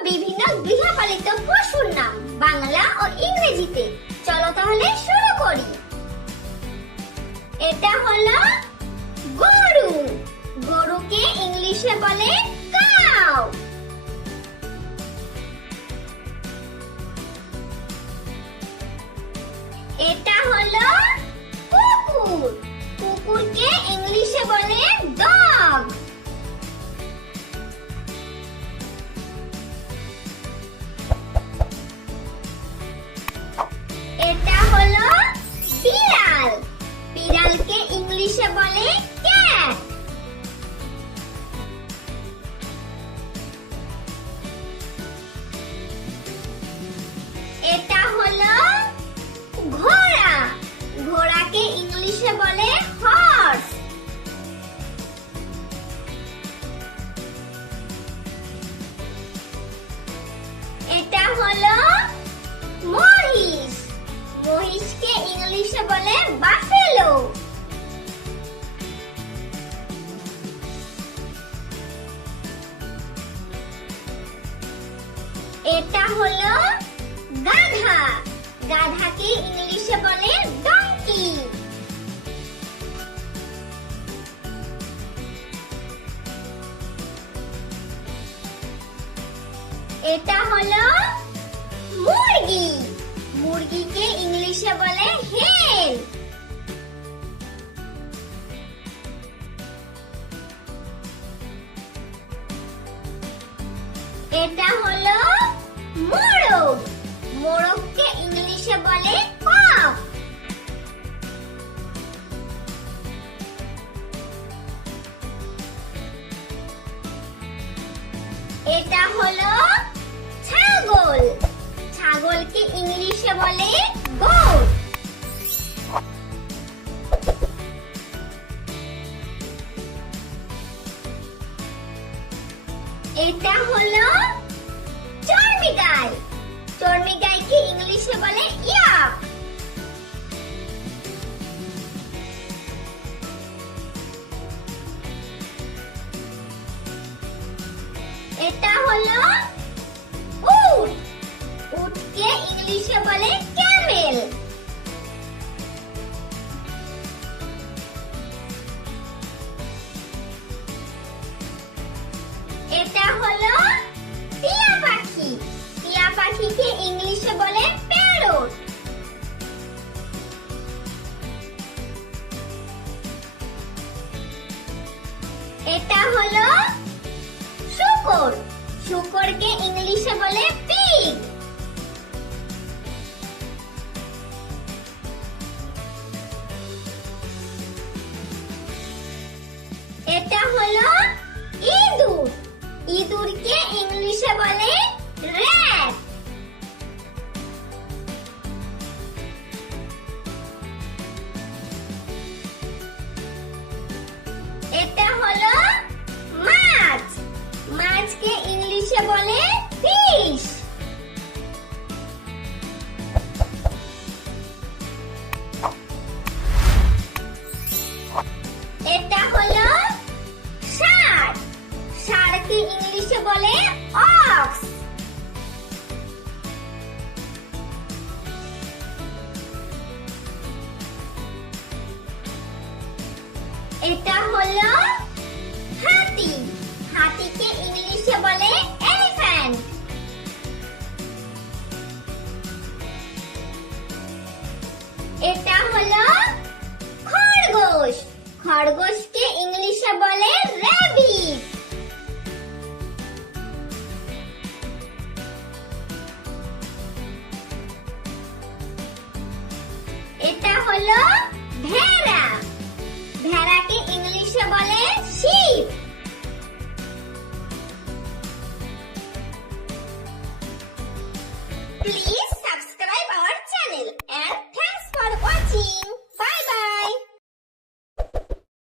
গৃহপালিত পশুর নাম, বাংলা ও ইংরেজিতে। চলো তাহলে শুরু করি। এটা হলো গরু। গরুকে ইংলিশে বলে কাউ। এটা হলো কুকুর। কুকুরকে ইংলিশে বলে ইংলিশে বলে বাফেলো। এটা হলো গাধা। গাধাকে ইংলিশে বলে ডঙ্কি এটা হলো মুরগি। মুরগিকে ইংলিশে বলে হেন এটা হলো মোরগ। মোরগকে ইংলিশে বলে কক এটা হলো ইংলিশে বলে গোট এটা হলো চর্মিগাই চর্মিগাইকে ইংলিশে বলে ইয়াক। এটা হলো ইংলিশে বলে ক্যামেল। এটা হলো টিয়া পাখি। টিয়া পাখিকে ইংলিশে বলে প্যারট। এটা হলো শুকর। শুকরকে এটা হলো ইঁদুর। ইঁদুরকে ইংলিশে বলে র্যাট এটা হলো মাছ। মাছকে ইংলিশে বলে হলো হাতি। হাতিকে ইংলিশে বলে এলিফ্যান্ট এটা হলো খরগোশ। খরগোশকে ইংলিশে বলে র্যাবিট এটা হলো Please?